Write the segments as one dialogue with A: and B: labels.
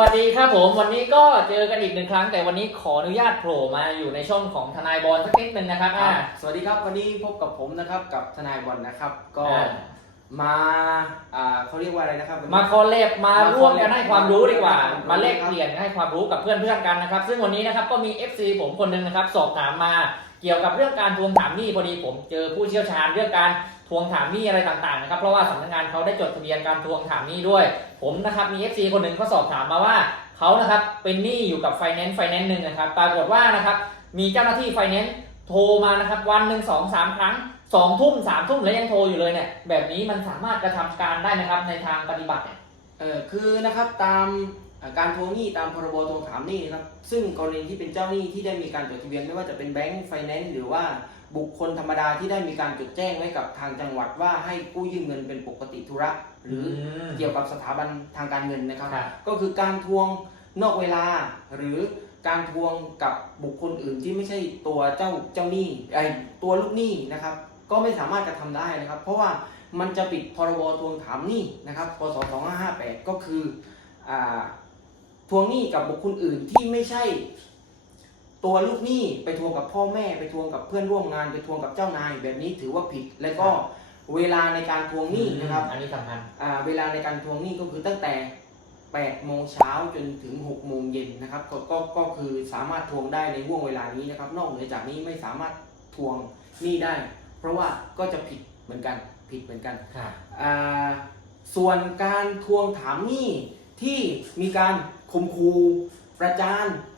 A: วัสดีครับผมวันนี้ก็เจอกันอีกหนึ่งครั้ง แต่วันนี้ขออนุญาตโผล่มาอยู่ในช่องของทนายบอลสักนิดนึงนะครับอ่า
B: สวัสดีครับวันนี้พบกับผมนะครับกับทนายบอลนะครับ ก็
A: อ่า
B: มาอ่าเขาเรียกว่าอะไรนะครับวันนี้
A: มาคอลเลบมาร่วมกัน
B: มาคอลเลบ
A: ให้ความรู้ดีกว่า
B: ครับ
A: มาเลกเปลี่ยนให้ความรู้กับเพื่อนๆกันนะครับ ซึ่งวันนี้นะครับก็มี FC ผมคนหนึ่งนะครับ สอบถามมา เกี่ยวกับเรื่องการทวงถามหนี้พอดีผมเจอผู้เชี่ยวชาญเรื่องการ ทวงถามหนี้อะไรต่างๆนะครับเพราะว่าสำนักงานเขาได้จดทะเบียนการทวงถามหนี้ด้วย ผมนะครับมี FC คนหนึ่งเขาสอบถามมาว่าเขานะครับเป็นหนี้อยู่กับไฟแนนซ์ไฟแนนซ์หนึ่งนะครับปรากฏว่านะครับมีเจ้าหน้าที่ไฟแนนซ์โทรมานะครับวันหนึ่งสองสามครั้งสองทุ่มสามทุ่มแล้วยังโทรอยู่เลยเนี่ยแบบนี้มันสามารถกระทำการได้ไหมครับในทางปฏิบัติเนี่ย
B: เออคือนะครับตามการทวงหนี้ตามพรบทวงถามหนี้นะครับซึ่งกรณีที่เป็นเจ้าหนี้ที่ได้มีการจดทะเบียนไม่ว่าจะเป็นแบงก์ไฟแนนซ์หรือว่า บุคคลธรรมดาที่ได้มีการจดแจ้งไว้กับทางจังหวัดว่าให้กู้ยืมเงินเป็นปกติธุระ หรืออเกี่ยวกับสถาบันทางการเงินนะครับ
A: ครับ
B: ก็คือการทวงนอกเวลา หรือการทวงกับบุคคลอื่นที่ไม่ใช่ตัวเจ้าเจ้าหนี้ไอตัวลูกหนี้นะครับ ก็ไม่สามารถกระทำได้นะครับ เพราะว่ามันจะปิดพรบทวงถามหนี้นะครับพศ2558 ก็คืออาทวงหนี้กับบุคคลอื่นที่ไม่ใช่ ตัวลูกหนี้ไปทวงกับพ่อแม่ไปทวงกับเพื่อนร่วมงานไปทวงกับเจ้านาย แบบนี้ถือว่าผิด และก็เวลาในการทวงหนี้นะครับ
A: อันนี้สำคัญ
B: อ่าเวลาในการทวงหนี้ก็คือตั้งแต่8โมงเช้าจนถึง6โมงเย็นนะครับก็ก็ก็คือสามารถทวงได้ในห่วงเวลานี้นะครับ นอกเหนือจากนี้ไม่สามารถทวงหนี้ได้ เพราะว่าก็จะผิดเหมือนกันผิดเหมือนกัน
A: ครับ
B: อ่าส่วนการทวงถามหนี้ที่มีการข่มขู่ประจานอ่า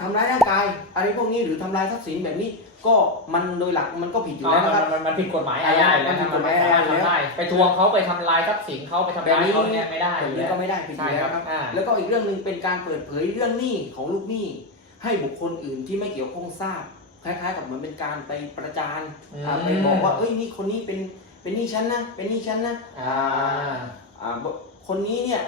B: ทำร้ายร่างกายอะไรพวกนี้หรือทำลายทรัพย์สินแบบนี้ก็มันโดยหลักมันก็ผิดอยู่
A: อ๋อ
B: แล้ว
A: มัน
B: นะครับ
A: มันมันผิดกฎหมายอาญาอยู่แล้ว
B: มันผิดกฎหมาย
A: น
B: อาญาอยู่แล้ว
A: ทำได้ไปทวงเขาไปทำลายทรัพย์สินเขาไปทำร้ายเขาเนี่ยไม่ได้
B: แบ
A: อบยู่
B: นี้
A: แล้ว
B: ก็ไม่ได้ผิดอ
A: ใช่
B: ยู่
A: ค
B: แล้
A: รับ
B: วครับ
A: อ่า
B: แล้วก็อีกเรื่องหนึ่งเป็นการเปิดเผยเรื่องหนี้ของลูกหนี้ ให้บุคคลอื่นที่ไม่เกี่ยวข้องทราบคล้ายๆกับเหมือนเป็นการไปประจานอ่าไปบอกว่าเอ้ยนี่คนนี้เป็นเป็นหนี้ฉันนะเป็นหนี้ฉันนะ
A: อ่า
B: อ่าบคนนี้เนี่ย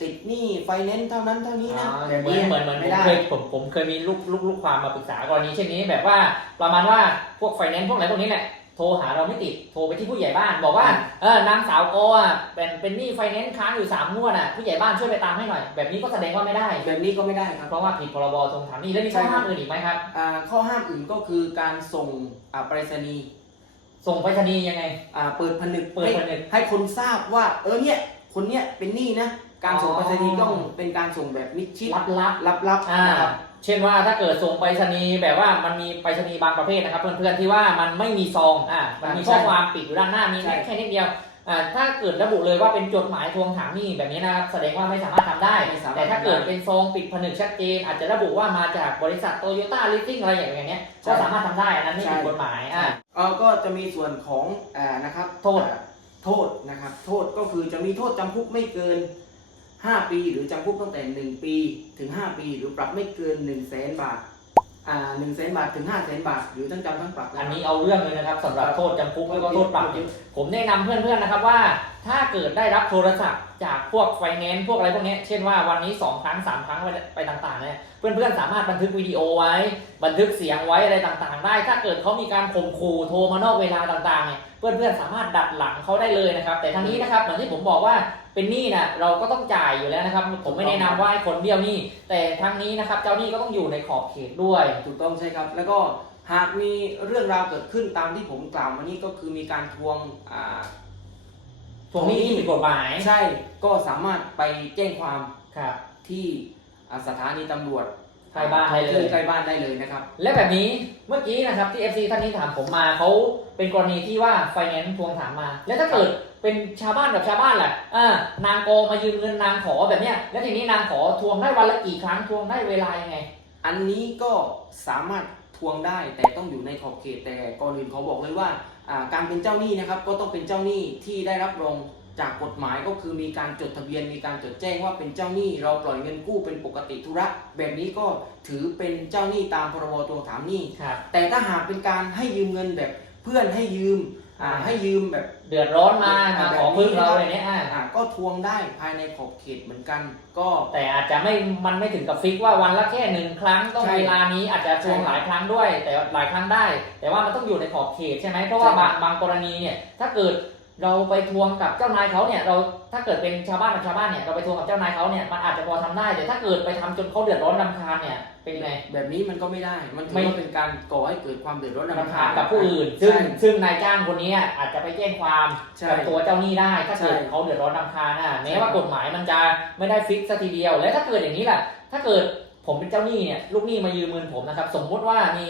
B: ติดหนี้ไฟแนนซ์เท่านั้นเท่านี้นะ
A: อ่า
B: แบบ
A: เหมือน
B: นี้
A: เหมือนเหมือนผ
B: ไม่
A: ม
B: ได้
A: เคยผมผมเคยมีลูกลูกลูกความมาปรึกษากรณีเช่นนี้แบบว่าประมาณว่าพวกไฟแนนซ์พวกอะไรพวกนี้แหละโทรหาเราไม่ติดโทรไปที่ผู้ใหญ่บ้าน บอกว่าเออนางสาวโกอะเป็นเป็นหนี้ไฟแนนซ์ค้างอยู่สามงวดอะผู้ใหญ่บ้านช่วยไปตามให้หน่อย แบบนี้ก็แสดงว่าไม่ได้
B: แบบนี้ก็ไม่ได้ครับ
A: เพราะว่าผิดพรบทวงถามหนี้แล้วมีข้อห้ามอื่นอีกไหมครับ
B: อ่าข้อห้ามอื่นก็คือการส่งอ่าไปรษณีย์
A: ส่งไปรษณีย์ยังไง
B: อ่าเปิดผนึก
A: เปิด
B: ให้
A: ผนึก
B: ให้คนทราบว่า เออเนี่ยคนเนี้ยเป็นหนี้นะ การส่ง
A: อ๋อ
B: ไปรษณีย์ต้องเป็นการส่งแบบมิดชิด
A: ลับลับ
B: ลับ
A: ๆอ่า
B: ๆนะครับ
A: เช่นว่าถ้าเกิดส่งไปรษณีย์แบบว่ามันมีไปรษณีย์บางประเภทนะครับเพื่อนๆที่ว่ามันไม่มีซองอ่ามันมี
B: ใช่
A: ข้อความปิดอยู่ด้านหน้ามี
B: ใช่
A: แค่แค่นิดเดียวอ่าถ้าเกิดระบุเลยว่าเป็นจดหมายทวงถามหนี้แบบนี้นะครับแสดงว่าไม่สามารถทำได้
B: ไม่สามารถ
A: แต่ถ้าเกิด
B: ทำได้
A: เป็นซองปิดผนึกชัดเจน อาจจะระบุว่ามาจากบริษัทโตโยต้าลิสซิ่งอะไรอย่างเงี้ย
B: ใช่
A: ก็สามารถทำได้อันนั้นไม่ผิดกฎหมายอ่า
B: เออก็จะมีส่วนของอ่านะครับ
A: โทษ
B: อ่าโทษนะครับ โทษก็คือจะมีโทษจำคุกไม่เกิน 5 ปี หรือจำคุกตั้งแต่ 1 ปีถึง 5 ปี หรือปรับไม่เกิน 1 0 0 0 0แสนบาท อ่าหนึ่งแสนบาทถึง5 0 0แสนบาท หรือทั้งจำทั้งปรับะ
A: อันนี้เอาเรื่องเลยนะครับสำหรับโทษจำคุกแล้วก็โทษปรับ ผมแนะนำเพื่อนๆนะครับว่า ถ้าเกิดได้รับโทรศัพท์จากพวกไฟแนนซ์พวกอะไรพวกนี้เช่นว่าวันนี้ 2 ครั้ง 3 ครั้งไปไปต่างๆเนี่ยเพื่อนๆสามารถบันทึกวิดีโอไว้ บันทึกเสียงไว้อะไรต่างๆ ได้ ถ้าเกิดเขามีการข่มขู่โทรมานอกเวลาต่างๆเนี่ยเพื่อนๆสามารถดัดหลังเขาได้เลยนะครับ แต่ทั้งนี้นะครับเหมือนที่ผมบอกว่าเป็นหนี้นะเราก็ต้องจ่ายอยู่แล้วนะครับ ผมไม่แนะนำว่าให้คนเบี้ยวหนี้แต่ทั้งนี้นะครับเจ้าหนี้ก็ต้องอยู่ในขอบเขตด้วย
B: ถูกต้องใช่ครับ แล้วก็หากมีเรื่องราวเกิดขึ้นตามที่ผมกล่าวมานี้ก็คือมีการทวงอ่า
A: ทวงหนี้ที่ผิดกฎหมาย
B: ใช่ ก็สามารถไปแจ้งความ
A: ครับ
B: ที่อ่าสถานีตำรวจ
A: ใกล้บ้านได้เลย
B: ที่ใกล้บ้านได้เลยนะครับ
A: และแบบนี้เมื่อกี้นะครับที่ FC ท่านนี้ถามผมมาเขาเป็นกรณีที่ว่าไฟแนนซ์ทวงถามมา แล้วถ้าเกิดเป็นชาวบ้านกับชาวบ้านแหละอ่านางโกมายืมเงินนางขอแบบเนี้ย แล้วทีนี้นางขอทวงได้วันละกี่ครั้งทวงได้เวลายังไง
B: อันนี้ก็สามารถทวงได้แต่ต้องอยู่ในขอบเขตแต่ก่อนอื่นเขาบอกเลยว่าอ่า การเป็นเจ้าหนี้นะครับก็ต้องเป็นเจ้าหนี้ที่ได้รับรองจากกฎหมายก็คือมีการจดทะเบียนมีการจดแจ้งว่าเป็นเจ้าหนี้เราปล่อยเงินกู้เป็นปกติธุระ แบบนี้ก็ถือเป็นเจ้าหนี้ตามพรบทวงถามหนี้
A: ครับ
B: แต่ถ้าหากเป็นการให้ยืมเงินแบบเพื่อนให้ยืม อ่า
A: อ่า
B: ให้ยืมแบบ
A: เดือดร้อนมา
B: อ่า
A: มา
B: แบบ
A: ขอพึ่ง
B: นี้
A: เราอะไรเนี้ยอ่า
B: อ่าก็ทวงได้ภายในขอบเขตเหมือนกัน ก็
A: แต่อาจจะไม่มันไม่ถึงกับฟิกว่าวันละแค่หนึ่งครั้งต้อง
B: ใช่
A: เวลานี้อาจจะทวง
B: ใช่
A: หลายครั้งด้วย แต่หลายครั้งได้ แต่ว่ามันต้องอยู่ในขอบเขตใช่ไหมเพราะว่า
B: ใช่ครับ
A: บางบางกรณีเนี่ยถ้าเกิด เราไปทวงกับเจ้านายเขาเนี่ยเราถ้าเกิดเป็นชาวบ้านกับชาวบ้านเนี่ยเราไปทวงกับเจ้านายเขาเนี่ยมันอาจจะพอทำได้แต่ถ้าเกิดไปทำจนเขาเดือดร้อนรำคาญเนี่ยเป็นยังไง
B: แบบนี้มันก็ไม่ได้มันถือ
A: ไม่
B: ว่าเป็นการก่อให้เกิดความเดือดร้อน
A: รำ
B: รำ
A: คา
B: คา
A: ญ
B: ญ
A: กับผู้อื่น ซึ่ง
B: ใช่
A: ซึ่งนายจ้างคนนี้อาจจะไปแจ้งความ
B: ใช่
A: กับตัวเจ้าหนี้ได้ ถ้าเกิด
B: ใช่
A: เขาเดือดร้อนรำคาญนะแม้
B: ใช่
A: ว่ากฎหมายมันจะไม่ได้ฟิกซะทีเดียว และถ้าเกิดอย่างนี้แหละถ้าเกิดผมเป็นเจ้าหนี้เนี่ยลูกหนี้มายืมเงินผมนะครับ สมมุติว่ามี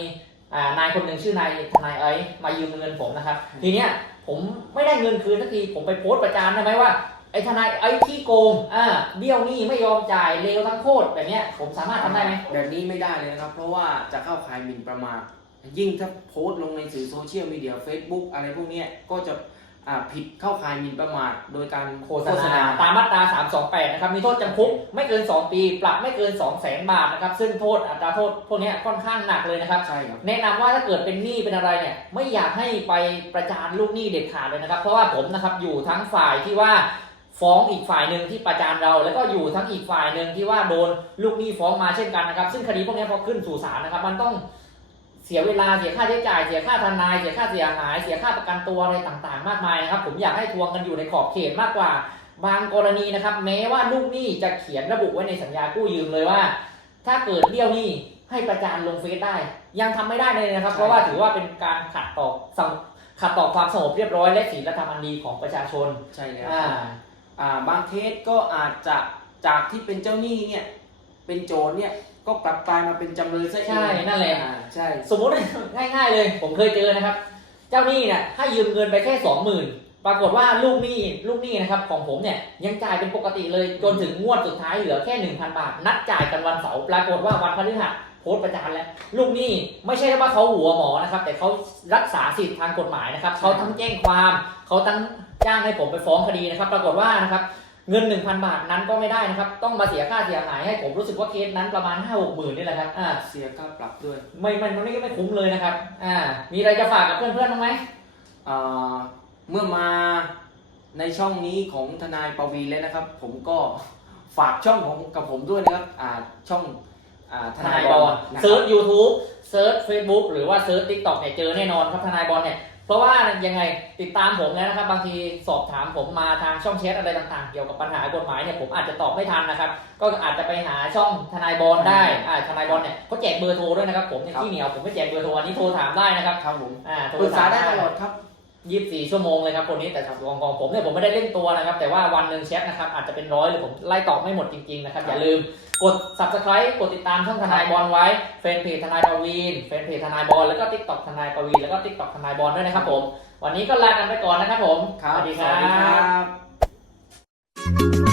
A: อ่านายคนหนึ่งชื่อนายทนายไอ้มายืมเงินผมนะครับ ทีเนี้ย ผมไม่ได้เงินคืนสักทีผมไปโพสต์ประจานได้ไหมว่า ไอ้ทนายไอ้ที่โกงอ่าเบี้ยวหนี้ไม่ยอมจ่ายเลวทั้งโคตรแบบเนี้ยผมสามารถทำได้ไหม
B: แบบนี้ไม่ได้เลยนะครับ เพราะว่าจะเข้าข่ายหมิ่นประมาทยิ่งถ้าโพสต์ลงในสื่อโซเชียลมีเดีย Facebook อะไรพวกเนี้ยก็จะ ผิดเข้าข่ายหมิ่นประมาทโดยการ
A: โฆษณาตามมาตรา 328 นะครับ มีโทษจำคุกไม่เกิน 2 ปี ปรับไม่เกิน 2 0 0 0 0 0 บาทนะครับ ซึ่งโทษอัตราโทษพวกเนี้ยค่อนข้างหนักเลยนะครับ
B: ใช่ครับ
A: แนะนำว่าถ้าเกิดเป็นหนี้เป็นอะไรเนี่ย ไม่อยากให้ไปประจานลูกหนี้เด็ดขาดเลยนะครับ เพราะว่าผมนะครับอยู่ทั้งฝ่ายที่ว่าฟ้องอีกฝ่ายหนึ่งที่ประจานเรา แล้วก็อยู่ทั้งอีกฝ่ายหนึ่งที่ว่าโดนลูกหนี้ฟ้องมาเช่นกันนะครับ ซึ่งคดีพวกเนี้ยพอขึ้นสู่ศาลนะครับ มันต้อง เสียเวลาเสียค่าใช้จ่าย เสียค่าทนายเสียค่าเสียหาย เสียค่าประกันตัวอะไรต่างๆ มากมายนะครับผมอยากให้ทวงกันอยู่ในขอบเขตมากกว่า บางกรณีนะครับ แม้ว่าลูกหนี้จะเขียนระบุไว้ในสัญญากู้ยืมเลยว่า ถ้าเกิดเบี้ยวหนี้ให้ประจานลงเฟซได้ ยังทำไม่ได้เลยนะครับ
B: ใช่
A: เพราะว่าถือว่าเป็นการขัดต่อสังขัดต่อความสงบเรียบร้อยและศีลธรรมอันดีของประชาชน
B: ใช่แล้ว
A: อ่า
B: อ่าบางเคสก็อาจจะจากที่เป็นเจ้าหนี้เนี่ย เป็นโจรเนี่ยก็กลับกลายมาเป็นจำเลยซะเอง
A: ใช่นั่นแหละ
B: อ่าใช่
A: สมมติ ง่ายๆเลย ผมเคยเจอนะครับ เจ้าหนี้เนี่ยให้ยืมเงินไปแค่สองหมื่นปรากฏว่าลูกหนี้ลูกหนี้นะครับของผมเนี่ยยังจ่ายเป็นปกติเลยจนถึงงวดสุดท้ายเหลือแค่หนึ่งพันบาท นัดจ่ายกันวันเสาร์ปรากฏว่าวันพฤหัสโพสต์ประจานแล้ว ลูกหนี้ไม่ใช่ว่าเขาหัวหมอนะครับ แต่เขารักษาสิทธิทางกฎหมายนะครับเขาทั้งแจ้งความเขาทั้งจ้างให้ผมไปฟ้องคดีนะครับ ปรากฏว่านะครับ เงิน 1,000 บาทนั้นก็ไม่ได้นะครับ ต้องมาเสียค่าเสียหายให้ผมรู้สึกว่าเคสนั้นประมาณ 5 6หมื่นนี่แหละครับอ่า
B: เสียค่าปรับด้วย
A: ไม่มันมันไม่ไม่คุ้มเลยนะครับอ่ามีอะไรจะฝากกับเพื่อนๆบ้างไหม
B: อ่าเมื่อมาในช่องนี้ของทนายปวีแล้วนะครับ ผมก็ฝากช่องของกับผมด้วยนะครับอ่าช่องอ่าทนาน
A: ทายย
B: บบอ
A: อ
B: ล
A: ล
B: นะค
A: เซิ
B: รั
A: ร์
B: บ
A: ช YouTube เซิร์ช Facebook หรือว่าเซิร์ช TikTok เนี่ยเจอแน่นอนครับทนายบอลเนี่ยเพ ราะว่ายังไงติดตามผมแล้วนะครับ บางทีสอบถามผมมาทางช่องแชทอะไรต่างๆ เกี่ยวกับปัญหากฎหมายเนี่ยผมอาจจะตอบไม่ทันนะครับ ก็อาจจะไปหาช่องทนายบอลได้อ่าทนายบอลเนี่ยเขาแจกเบอร์โทรด้วยนะครับผมเนี่ย
B: ครับ
A: ที่เหนียวผมไม่แจกเบอร์โทรอันนี้โทรถามได้นะครับ
B: ครับผม
A: อ่าโทร
B: ปรึกษา
A: ถาม
B: ได้ตลอดครับ
A: ยี่สิบสี่ชั่วโมงเลยครับคนนี้แต่ของของผมเนี่ยผมไม่ได้เล่นตัวนะครับ แต่ว่าวันหนึ่งแชทนะครับอาจจะเป็นร้อยเลยผมไล่ตอบไม่หมดจริงๆนะครับ อย่าลืมกด subscribe กดติดตามช่องทนายบอลไว้แฟนเพจทนายปวีนแฟนเพจทนายบอลแล้วก็ TikTok ทนายปวีนแล้วก็ TikTok ทนายบอลด้วยนะครับผมวันนี้ก็ลากันไปก่อนนะครับผม
B: ครับ
A: สวัสดีครั
B: สวัสดีครับ